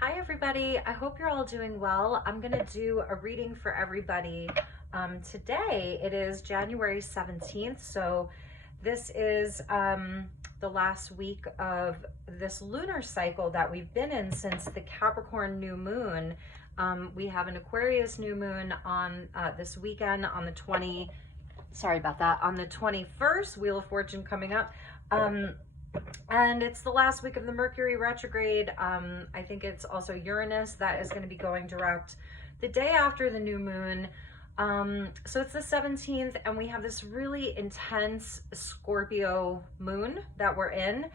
Hi everybody, I hope you're all doing well. I'm gonna do a reading for everybody. Today it is January 17th, so this is the last week of this lunar cycle that we've been in since the Capricorn new moon. We have an Aquarius new moon on this weekend on the on the 21st, Wheel of Fortune coming up. And it's the last week of the Mercury retrograde. I think it's also Uranus that is going to be going direct the day after the new moon. So it's the 17th, and we have this really intense Scorpio moon that we're in.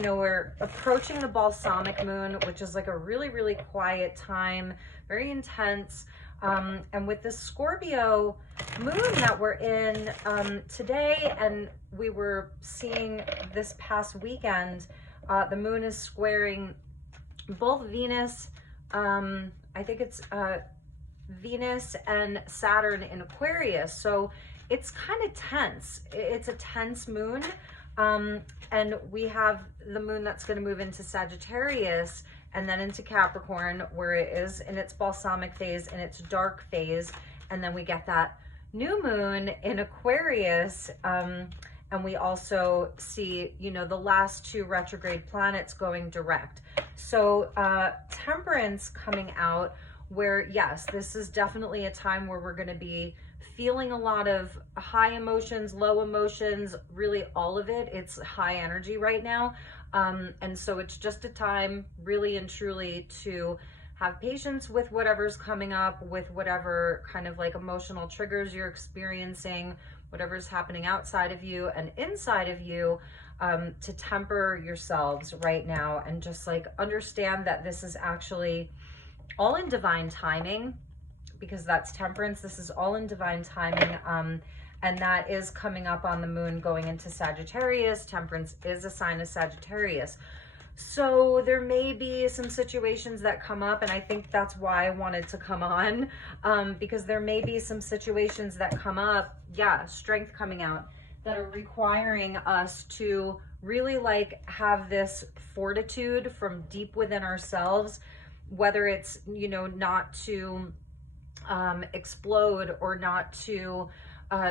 We're approaching the balsamic moon, which is like a really, really quiet time, very intense. And with the Scorpio moon that we're in today, and we were seeing this past weekend, the moon is squaring both Venus, I think it's Venus and Saturn in Aquarius. So it's kind of tense. It's a tense moon. And we have the moon that's going to move into Sagittarius and then into Capricorn, where it is in its balsamic phase, in its dark phase. And then we get that new moon in Aquarius. And we also see, the last two retrograde planets going direct. So Temperance coming out, where yes, this is definitely a time where we're going to be feeling a lot of high emotions, low emotions, really all of it. It's high energy right now. And so it's just a time really and truly to have patience with whatever's coming up, with whatever kind of like emotional triggers you're experiencing, whatever's happening outside of you and inside of you, to temper yourselves right now and just like understand that this is actually all in divine timing, because that's Temperance. This is all in divine timing. And that is coming up on the moon going into Sagittarius. Temperance is a sign of Sagittarius. So there may be some situations that come up, and I think that's why I wanted to come on, because there may be some situations that come up, strength coming out, that are requiring us to really like have this fortitude from deep within ourselves, whether it's, not to explode or not to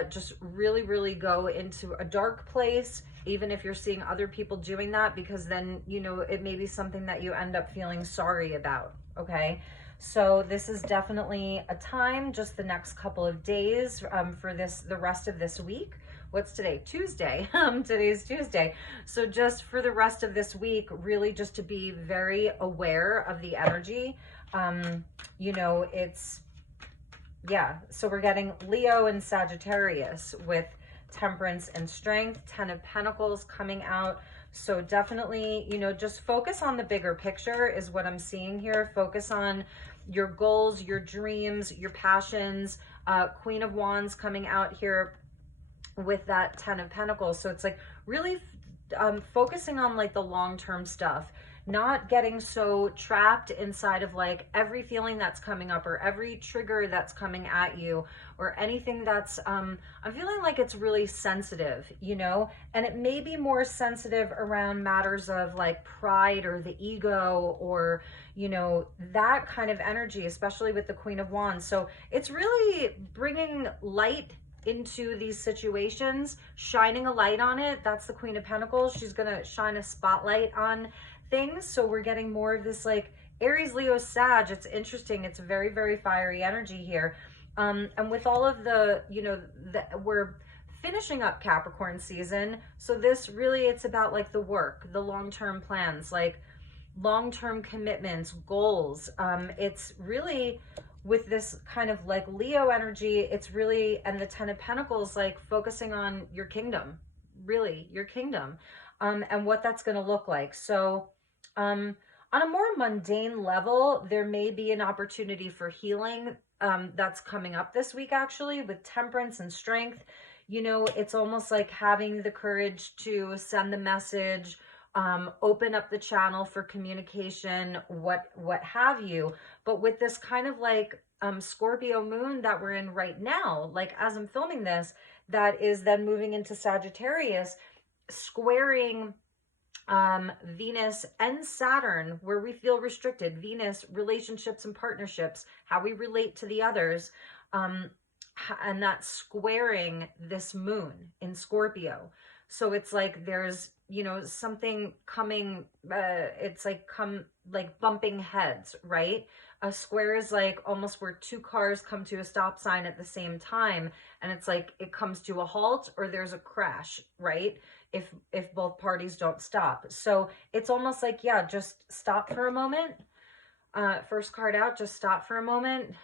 just really, really go into a dark place, even if you're seeing other people doing that, because then, it may be something that you end up feeling sorry about. Okay. So this is definitely a time, just the next couple of days, for the rest of this week. What's today? Tuesday. Today's Tuesday. So just for the rest of this week, really just to be very aware of the energy. So we're getting Leo and Sagittarius with Temperance and Strength, 10 of Pentacles coming out. So definitely, just focus on the bigger picture is what I'm seeing here. Focus on your goals, your dreams, your passions. Queen of Wands coming out here with that 10 of Pentacles. So it's like really focusing on like the long-term stuff, not getting so trapped inside of like every feeling that's coming up or every trigger that's coming at you or anything that's I'm feeling like it's really sensitive, and it may be more sensitive around matters of like pride or the ego or that kind of energy, especially with the Queen of Wands. So it's really bringing light into these situations, shining a light on it. That's the Queen of Pentacles. She's gonna shine a spotlight on things. So we're getting more of this like Aries, Leo, Sag. It's interesting. It's very, very fiery energy here. And with all of the, we're finishing up Capricorn season. So this really, it's about like the work, the long-term plans, like long-term commitments, goals. It's really with this kind of like Leo energy, it's really, and the 10 of Pentacles, like focusing on your kingdom, really your kingdom, and what that's going to look like. So on a more mundane level, there may be an opportunity for healing that's coming up this week, actually, with Temperance and Strength. It's almost like having the courage to send the message, open up the channel for communication, what have you. But with this kind of like Scorpio moon that we're in right now, like as I'm filming this, that is then moving into Sagittarius, squaring Venus and Saturn, where we feel restricted. Venus, relationships and partnerships, how we relate to the others. And that's squaring this moon in Scorpio. So it's like there's, you know, something coming, it's like bumping heads, right? A square is like almost where two cars come to a stop sign at the same time, and it's like it comes to a halt or there's a crash, right? If both parties don't stop. So it's almost like, yeah, just stop for a moment. First card out, just stop for a moment.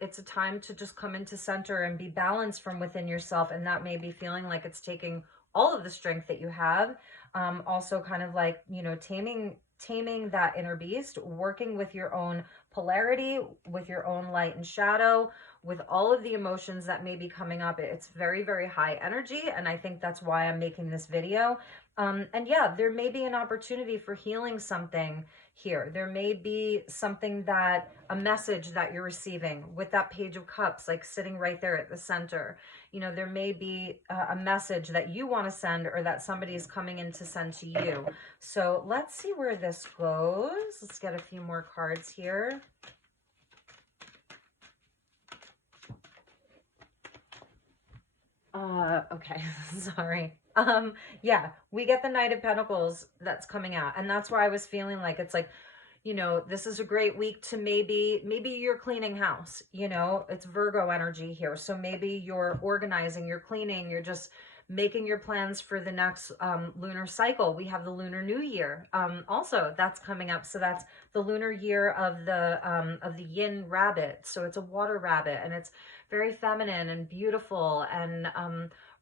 It's a time to just come into center and be balanced from within yourself. And that may be feeling like it's taking all of the strength that you have. Also kind of like, you know, taming that inner beast, working with your own polarity, with your own light and shadow, with all of the emotions that may be coming up. It's very, very high energy. And I think that's why I'm making this video. And yeah, there may be an opportunity for healing something here. There may be something that, a message that you're receiving with that Page of Cups, like sitting right there at the center. You know, there may be a message that you want to send or that somebody is coming in to send to you. So let's see where this goes. Let's get a few more cards here. Okay, sorry. Yeah, we get the Knight of Pentacles that's coming out. And that's where I was feeling like, it's like, you know, this is a great week to maybe you're cleaning house, you know, it's Virgo energy here. So maybe you're organizing, you're cleaning, you're just making your plans for the next lunar cycle. We have the Lunar New Year. Also, that's coming up. So that's the lunar year of the yin rabbit. So it's a water rabbit, and it's very feminine and beautiful. And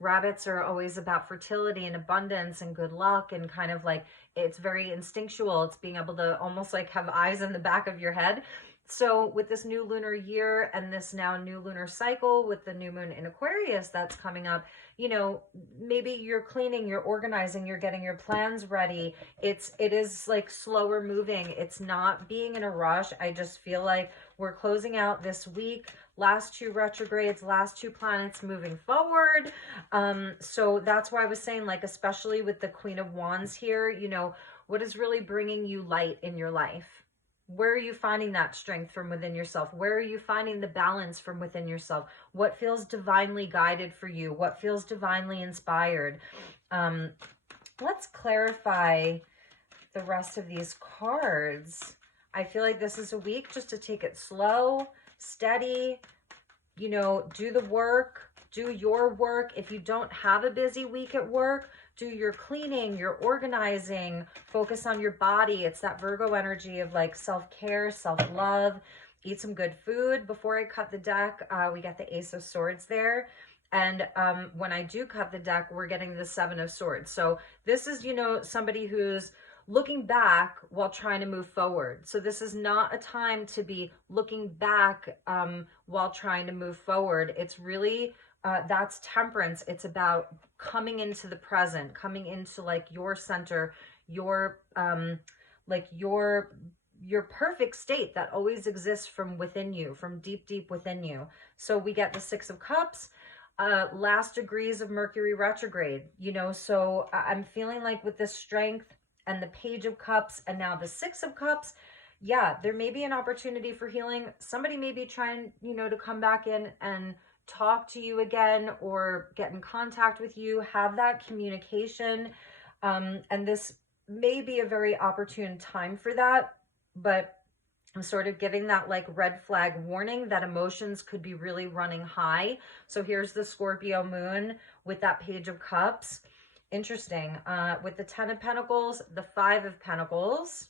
rabbits are always about fertility and abundance and good luck, and kind of like, it's very instinctual. It's being able to almost like have eyes in the back of your head. So with this new lunar year and this now new lunar cycle with the new moon in Aquarius that's coming up, you know, maybe you're cleaning, you're organizing, you're getting your plans ready. It is like slower moving. It's not being in a rush. I just feel like we're closing out this week. Last two retrogrades, last two planets moving forward. So that's why I was saying, like, especially with the Queen of Wands here, you know, what is really bringing you light in your life? Where are you finding that strength from within yourself? Where are you finding the balance from within yourself? What feels divinely guided for you? What feels divinely inspired? Let's clarify the rest of these cards. I feel like this is a week just to take it slow, steady, you know, do the work, do your work. If you don't have a busy week at work, do your cleaning, your organizing, focus on your body. It's that Virgo energy of like self-care, self-love, eat some good food. Before I cut the deck, we get the Ace of Swords there. And when I do cut the deck, we're getting the Seven of Swords. So this is, you know, somebody who's looking back while trying to move forward. So this is not a time to be looking back while trying to move forward. It's really, that's temperance. It's about coming into the present, coming into like your center, your like your perfect state that always exists from within you, from deep, deep within you. So we get the Six of Cups, last degrees of Mercury retrograde, you know, so I'm feeling like with this strength and the Page of Cups and now the Six of Cups, yeah, there may be an opportunity for healing. Somebody may be trying, you know, to come back in and talk to you again or get in contact with you, have that communication. And this may be a very opportune time for that, but I'm sort of giving that like red flag warning that emotions could be really running high. So here's the Scorpio moon with that Page of Cups. Interesting. With the Ten of Pentacles, the Five of Pentacles.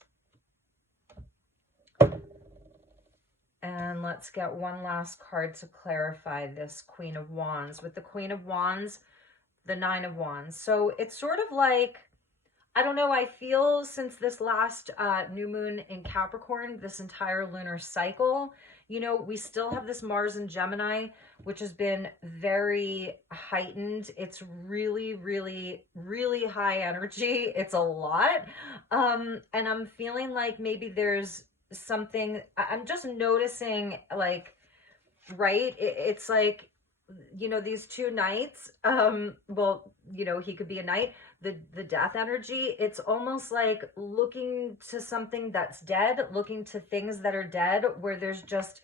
And let's get one last card to clarify this Queen of Wands. With the Queen of Wands, the Nine of Wands. So it's sort of like, I don't know, I feel since this last new moon in Capricorn, this entire lunar cycle, you know, we still have this Mars in Gemini, which has been very heightened. It's really, really, really high energy. It's a lot. And I'm feeling like maybe there's something, I'm just noticing like, right? It's like, you know, these two knights, well, you know, he could be a knight. the death energy, it's almost like looking to something that's dead, looking to things that are dead, where there's just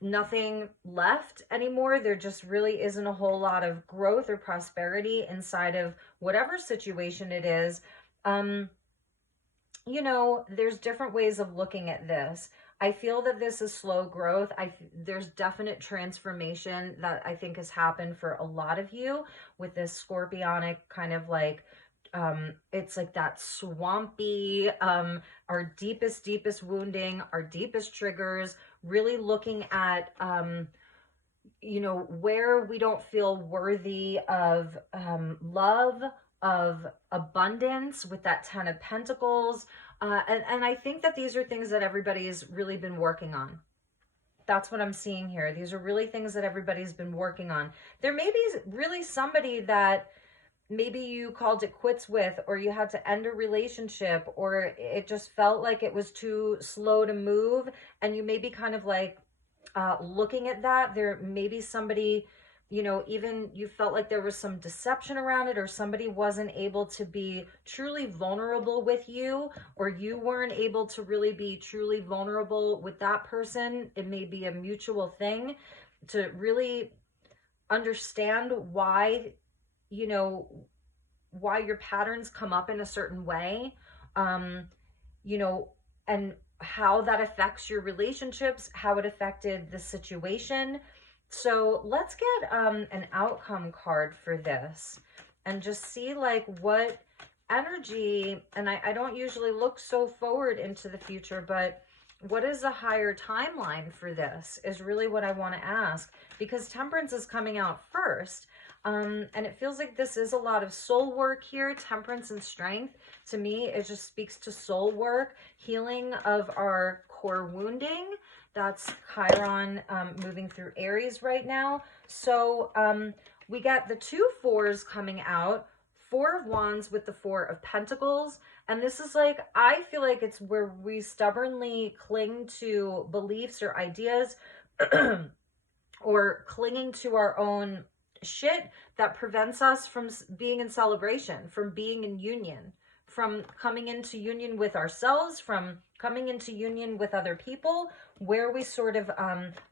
nothing left anymore. There just really isn't a whole lot of growth or prosperity inside of whatever situation it is. You know, there's different ways of looking at this. I feel that this is slow growth. There's definite transformation that I think has happened for a lot of you with this scorpionic kind of like, it's like that swampy, our deepest wounding, our deepest triggers, really looking at, you know, where we don't feel worthy of love, of abundance with that 10 of Pentacles. And I think that these are things that everybody's really been working on. That's what I'm seeing here. These are really things that everybody's been working on. There may be really somebody that maybe you called it quits with, or you had to end a relationship, or it just felt like it was too slow to move. And you may be kind of like looking at that. There may be somebody, you know, even you felt like there was some deception around it, or somebody wasn't able to be truly vulnerable with you, or you weren't able to really be truly vulnerable with that person. It may be a mutual thing to really understand why, you know, why your patterns come up in a certain way, you know, and how that affects your relationships, how it affected the situation. So let's get an outcome card for this and just see like what energy, and I don't usually look so forward into the future, but what is a higher timeline for this is really what I want to ask, because Temperance is coming out first. And it feels like this is a lot of soul work here. Temperance and Strength, to me, it just speaks to soul work, healing of our core wounding. That's Chiron moving through Aries right now. So we got the 2 4s coming out, 4 of Wands with the 4 of Pentacles. And this is like, I feel like it's where we stubbornly cling to beliefs or ideas or clinging to our own shit that prevents us from being in celebration, from being in union, from coming into union with ourselves, from coming into union with other people, where we sort of,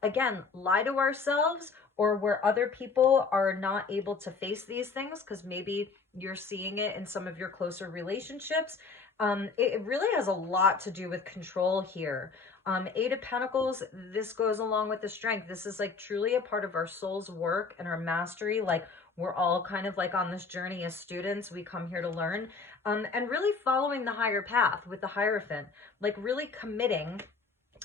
again, lie to ourselves, or where other people are not able to face these things because maybe you're seeing it in some of your closer relationships. It really has a lot to do with control here. 8 of Pentacles, this goes along with the Strength. This is like truly a part of our soul's work and our mastery. Like we're all kind of like on this journey as students. We come here to learn, and really following the higher path with the Hierophant, like really committing.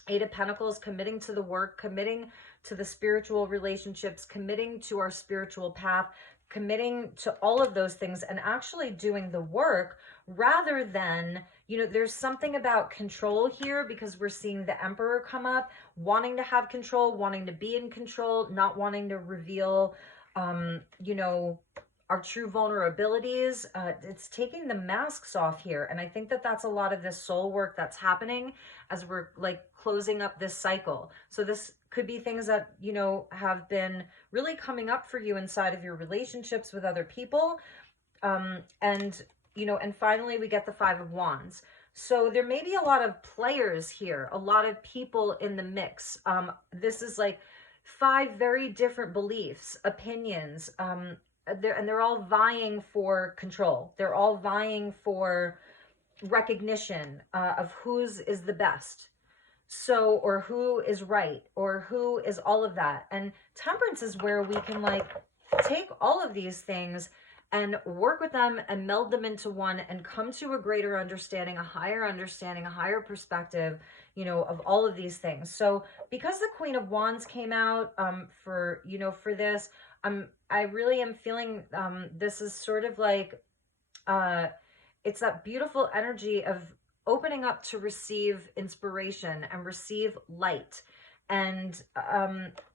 8 of Pentacles, committing to the work, committing to the spiritual relationships, committing to our spiritual path, committing to all of those things and actually doing the work rather than, you know, there's something about control here because we're seeing the Emperor come up, wanting to have control, wanting to be in control, not wanting to reveal, you know, our true vulnerabilities. It's taking the masks off here. And I think that that's a lot of this soul work that's happening as we're like closing up this cycle. So this could be things that, you know, have been really coming up for you inside of your relationships with other people. And, you know, and finally we get the 5 of Wands. So there may be a lot of players here, a lot of people in the mix. This is like 5 very different beliefs, opinions, they're all vying for control. They're all vying for recognition of whose is the best. So, or who is right, or who is all of that. And Temperance is where we can like take all of these things and work with them and meld them into one and come to a greater understanding, a higher perspective, you know, of all of these things. So because the Queen of Wands came out for, you know, for this, I really am feeling this is sort of like, it's that beautiful energy of opening up to receive inspiration and receive light and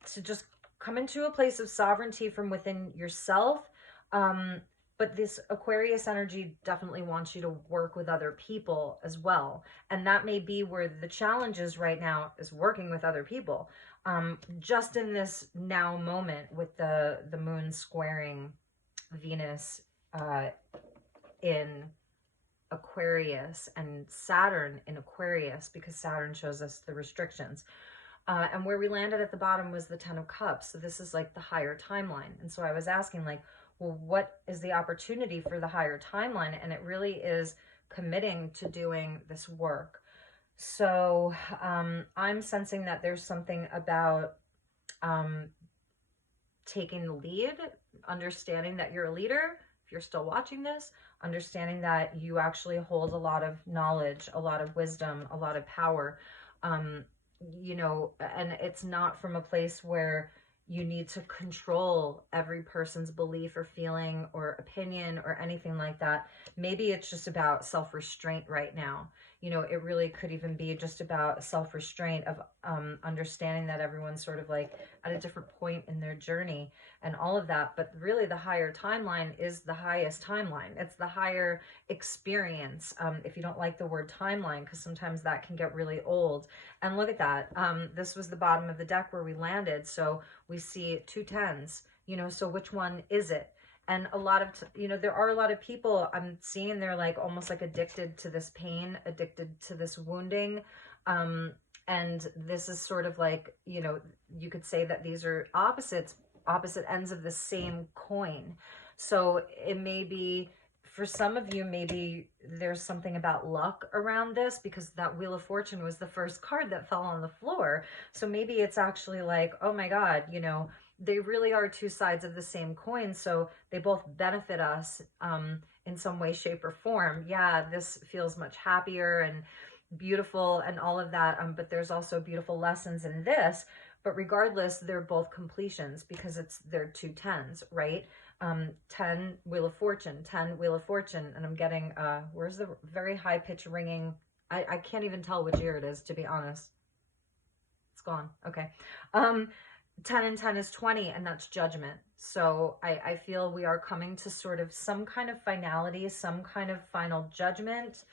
to just come into a place of sovereignty from within yourself. But this Aquarius energy definitely wants you to work with other people as well. And that may be where the challenge is right now, is working with other people. Just in this now moment with the moon squaring Venus in Aquarius and Saturn in Aquarius, because Saturn shows us the restrictions. And where we landed at the bottom was the 10 of Cups. So this is like the higher timeline. And so I was asking, like, well, what is the opportunity for the higher timeline? And it really is committing to doing this work. So I'm sensing that there's something about taking the lead, understanding that you're a leader. If you're still watching this, understanding that you actually hold a lot of knowledge, a lot of wisdom, a lot of power. You know, and it's not from a place where you need to control every person's belief or feeling or opinion or anything like that. Maybe it's just about self-restraint right now. You know, it really could even be just about self-restraint of understanding that everyone's sort of like at a different point in their journey and all of that. But really the higher timeline is the highest timeline. It's the higher experience. If you don't like the word timeline, because sometimes that can get really old. And look at that. This was the bottom of the deck where we landed. So we see 2 10s, you know, so which one is it? And a lot of, you know, there are a lot of people I'm seeing, they're like almost like addicted to this pain, addicted to this wounding. And this is sort of like, you know, you could say that these are opposite ends of the same coin. So it may be, for some of you, maybe there's something about luck around this, because that Wheel of Fortune was the first card that fell on the floor. So maybe it's actually like, oh my God, you know, they really are 2 sides of the same coin. So they both benefit us in some way, shape, or form. Yeah, this feels much happier and beautiful and all of that. But there's also beautiful lessons in this. But regardless, they're both completions, because they're 2 10s, right? 10 Wheel of Fortune, 10 Wheel of Fortune. And I'm getting, where's the very high pitch ringing? I can't even tell which year it is, to be honest. It's gone. Okay. 10 and 10 is 20, and that's judgment. So I feel we are coming to sort of some kind of finality, some kind of final judgment,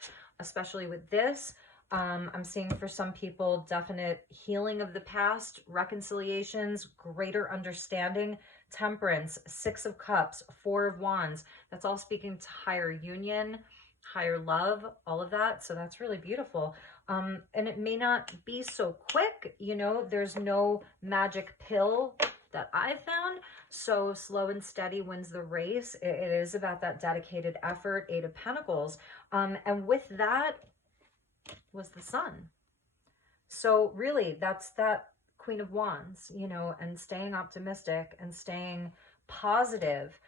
especially with this. I'm seeing for some people definite healing of the past, reconciliations, greater understanding, temperance, 6 of Cups, 4 of Wands. That's all speaking to higher union, higher love, all of that. So that's really beautiful. And it may not be so quick, you know, there's no magic pill that I found. So slow and steady wins the race. It is about that dedicated effort, 8 of Pentacles. And with that was the Sun. So really that's that Queen of Wands, you know, and staying optimistic and staying positive.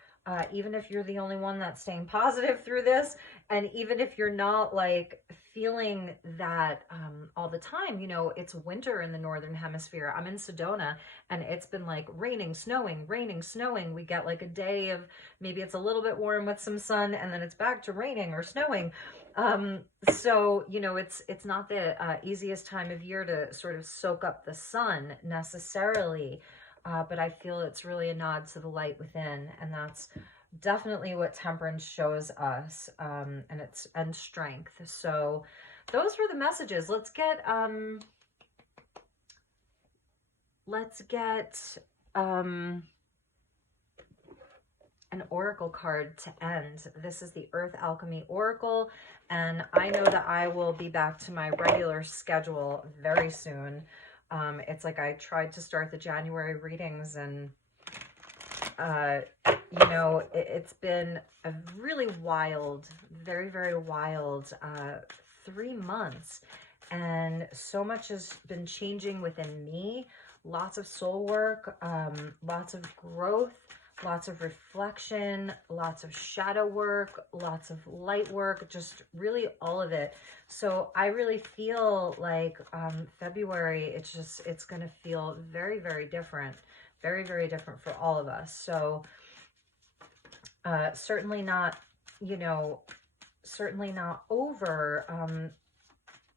Even if you're the only one that's staying positive through this, and even if you're not like feeling that all the time, you know, it's winter in the Northern Hemisphere. I'm in Sedona, and it's been like raining, snowing, raining, snowing. We get like a day of maybe it's a little bit warm with some sun, and then it's back to raining or snowing. So, you know, it's not the easiest time of year to sort of soak up the sun necessarily. But I feel it's really a nod to the light within, and that's definitely what temperance shows us, and strength. So those were the messages. Let's get an oracle card to end. This is the Earth Alchemy Oracle, and I know that I will be back to my regular schedule very soon. It's like I tried to start the January readings, and you know, it's been a really wild, very, very wild 3 months, and so much has been changing within me. Lots of soul work, lots of growth, lots of reflection, lots of shadow work, lots of light work, just really all of it. So I really feel like February, it's going to feel very, very different, very, very different for all of us. So certainly not, you know, certainly not over.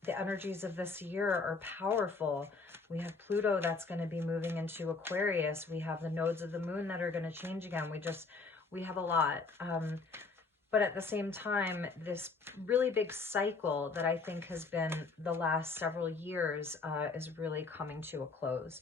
The energies of this year are powerful. We have Pluto that's going to be moving into Aquarius. We have the nodes of the moon that are going to change again. We have a lot. But at the same time, this really big cycle that I think has been the last several years is really coming to a close.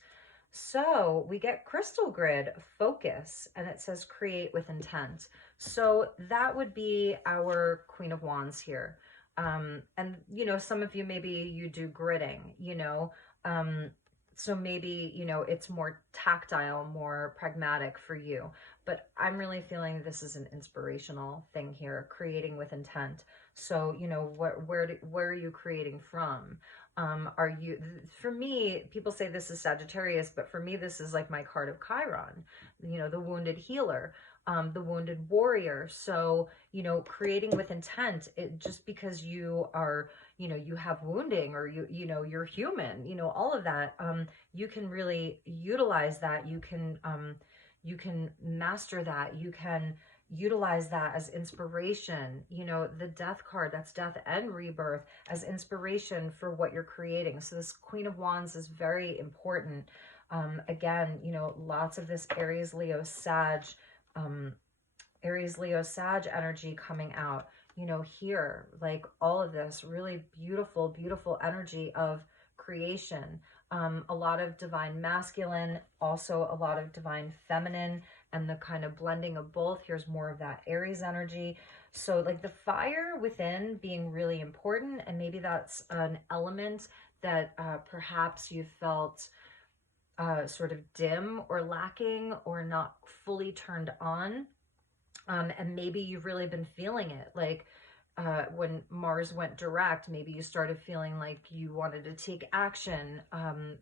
So we get Crystal Grid, Focus, and it says create with intent. So that would be our Queen of Wands here. And, you know, some of you, maybe you do gridding, you know, um, so maybe, you know, it's more tactile, more pragmatic for you. But I'm really feeling this is an inspirational thing here, creating with intent. So, you know, where are you creating from? Are you, for me, people say this is Sagittarius, but for me, this is like my card of Chiron, you know, the wounded healer, the wounded warrior. So, you know, creating with intent, it just because you are, you know, you have wounding, or you know, you're human, you know, all of that, you can really utilize that. You can master that. You can utilize that as inspiration. You know, the death card, that's death and rebirth, as inspiration for what you're creating. So this Queen of Wands is very important. Again, you know, lots of this Aries, Leo, Sag, Aries, Leo, Sag energy coming out, you know, here, like all of this really beautiful, beautiful energy of creation. A lot of divine masculine, also a lot of divine feminine, and the kind of blending of both. Here's more of that Aries energy. So like the fire within being really important, and maybe that's an element that perhaps you felt sort of dim or lacking or not fully turned on. And maybe you've really been feeling it. Like when Mars went direct, maybe you started feeling like you wanted to take action,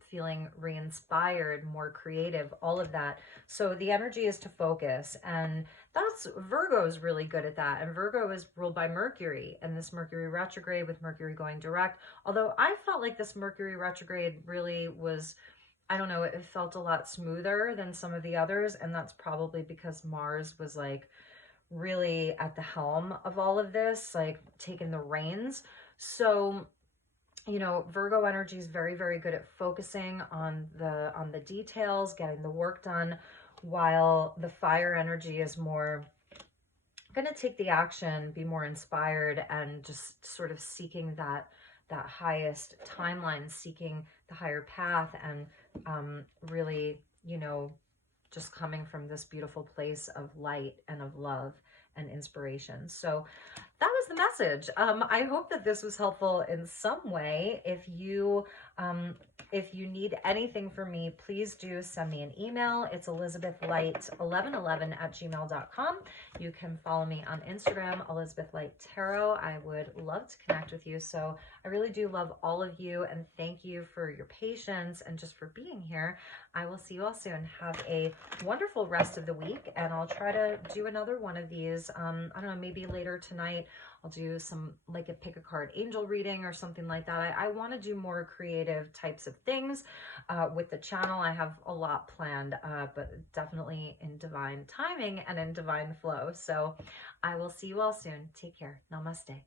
feeling re-inspired, more creative, all of that. So the energy is to focus, and that's, Virgo is really good at that. And Virgo is ruled by Mercury, and this Mercury retrograde with Mercury going direct. Although I felt like this Mercury retrograde really was, I don't know, it felt a lot smoother than some of the others. And that's probably because Mars was like really at the helm of all of this, like taking the reins. So, you know, Virgo energy is very, very good at focusing on the details, getting the work done, while the fire energy is more going to take the action, be more inspired, and just sort of seeking that highest timeline, seeking the higher path, and really, you know, just coming from this beautiful place of light and of love and inspiration. So that was the message. I hope that this was helpful in some way. If you need anything from me, please do send me an email. It's elizabethlight1111@gmail.com. You can follow me on Instagram, Elizabeth Light Tarot. I would love to connect with you. So I really do love all of you, and thank you for your patience and just for being here. I will see you all soon. Have a wonderful rest of the week, and I'll try to do another one of these. I don't know, maybe later tonight I'll do some, like a pick a card angel reading or something like that. I want to do more creative types of things with the channel. I have a lot planned, but definitely in divine timing and in divine flow. So I will see you all soon. Take care. Namaste.